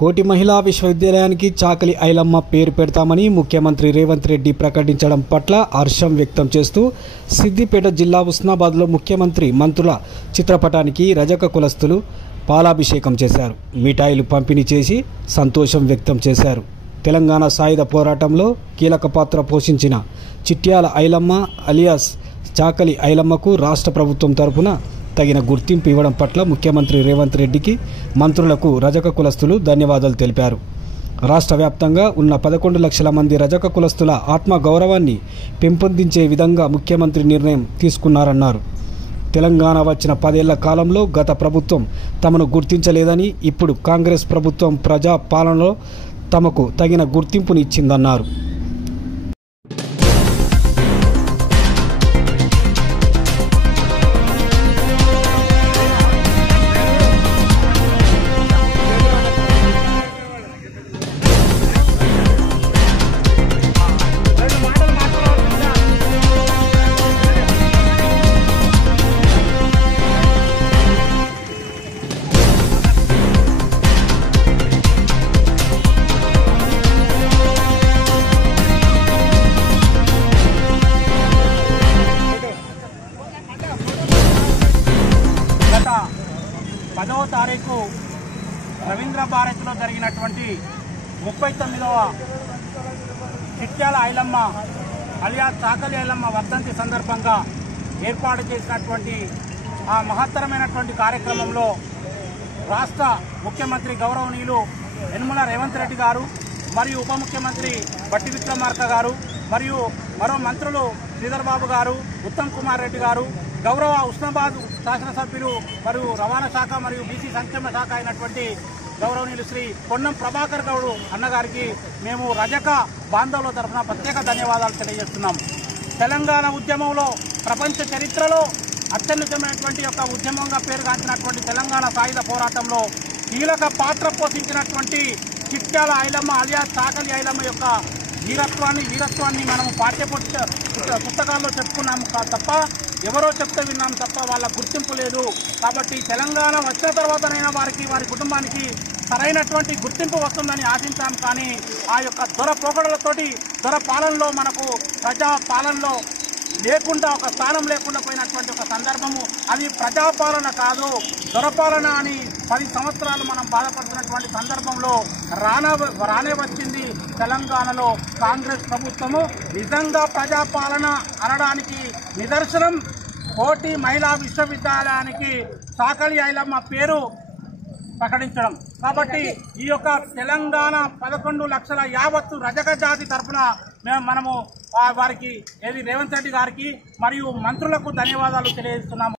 కోటి మహిళా విశ్వవిద్యాలయానికి చాకలి ఐలమ్మ పేరు పెడతామని ముఖ్యమంత్రి రేవంత్ రెడ్డి ప్రకటించడం పట్ల హర్షం వ్యక్తం చేస్తూ సిద్దిపేట జిల్లా హుస్నాబాద్లో ముఖ్యమంత్రి మంత్రుల చిత్రపటానికి రజక కులస్తులు పాలాభిషేకం చేశారు. మిఠాయిలు పంపిణీ చేసి సంతోషం వ్యక్తం చేశారు. తెలంగాణ సాయుధ పోరాటంలో కీలక పాత్ర పోషించిన చిట్యాల ఐలమ్మ అలియాస్ చాకలి ఐలమ్మకు రాష్ట్ర ప్రభుత్వం తరపున తగిన గుర్తింపు ఇవ్వడం పట్ల ముఖ్యమంత్రి రేవంత్ రెడ్డికి మంత్రులకు రజక కులస్తులు ధన్యవాదాలు తెలిపారు. రాష్ట్ర వ్యాప్తంగా ఉన్న 11 లక్షల మంది రజక కులస్తుల ఆత్మగౌరవాన్ని పెంపొందించే విధంగా ముఖ్యమంత్రి నిర్ణయం తీసుకున్నారన్నారు. తెలంగాణ వచ్చిన 10 ఏళ్ల కాలంలో గత ప్రభుత్వం తమను గుర్తించలేదని, ఇప్పుడు కాంగ్రెస్ ప్రభుత్వం ప్రజా పాలనలో తమకు తగిన గుర్తింపునిచ్చిందన్నారు. గత 10వ తారీఖు రవీంద్ర భారతిలో జరిగినటువంటి 39వ చిట్యాల ఐలమ్మ అలియాస్ చాకలి ఐలమ్మ వర్ధంతి సందర్భంగా ఏర్పాటు చేసినటువంటి ఆ మహత్తరమైనటువంటి కార్యక్రమంలో రాష్ట్ర ముఖ్యమంత్రి గౌరవనీయులు యనమల రేవంత్ రెడ్డి గారు మరియు ఉప ముఖ్యమంత్రి బట్టి విక్రమార్క గారు మరియు మరో మంత్రులు శ్రీధర్ బాబు గారు, ఉత్తమ్ కుమార్ రెడ్డి గారు, గౌరవ హుస్నాబాద్ శాసనసభ్యులు మరియు రవాణా శాఖ మరియు బీసీ సంక్షేమ శాఖ అయినటువంటి గౌరవనీయులు శ్రీ పొన్నం ప్రభాకర్ గౌడ్ అన్నగారికి మేము రజక బాంధవుల తరఫున ప్రత్యేక ధన్యవాదాలు తెలియజేస్తున్నాం. తెలంగాణ ఉద్యమంలో ప్రపంచ చరిత్రలో అత్యున్నతమైనటువంటి యొక్క ఉద్యమంగా పేరుగాంచినటువంటి తెలంగాణ సాయుధ పోరాటంలో కీలక పాత్ర పోషించినటువంటి చిట్యాల ఐలమ్మ అలియాస్ చాకలి ఐలమ్మ యొక్క వీరత్వాన్ని మనము పాఠ్య పుస్తకాల్లో చెప్పుకున్నాము తప్ప ఎవరో చెప్తే విన్నాం తప్ప వాళ్ళ గుర్తింపు లేదు. కాబట్టి తెలంగాణ వచ్చిన తర్వాతనైనా వారి కుటుంబానికి సరైనటువంటి గుర్తింపు వస్తుందని ఆశించాం. కానీ ఆ యొక్క దొర పోకడలతోటి దొర పాలనలో మనకు ప్రజా పాలనలో లేకుండా ఒక స్థానం లేకుండా పోయినటువంటి ఒక సందర్భము. అది ప్రజాపాలన కాదు, దొరపాలన అని 10 సంవత్సరాలు మనం బాధపడుతున్నటువంటి సందర్భంలో రానే వచ్చింది తెలంగాణలో కాంగ్రెస్ ప్రభుత్వము. నిజంగా ప్రజాపాలన అనడానికి నిదర్శనం కోటి మహిళా విశ్వవిద్యాలయానికి చాకలి ఐలమ్మ పేరు ప్రకటించడం. కాబట్టి ఈ యొక్క తెలంగాణ 11 లక్షల యావత్తు రజక జాతి తరఫున మనము వారికి రేవంత్ రెడ్డి గారికి మరియు మంత్రులకు ధన్యవాదాలు తెలియజేస్తున్నాము.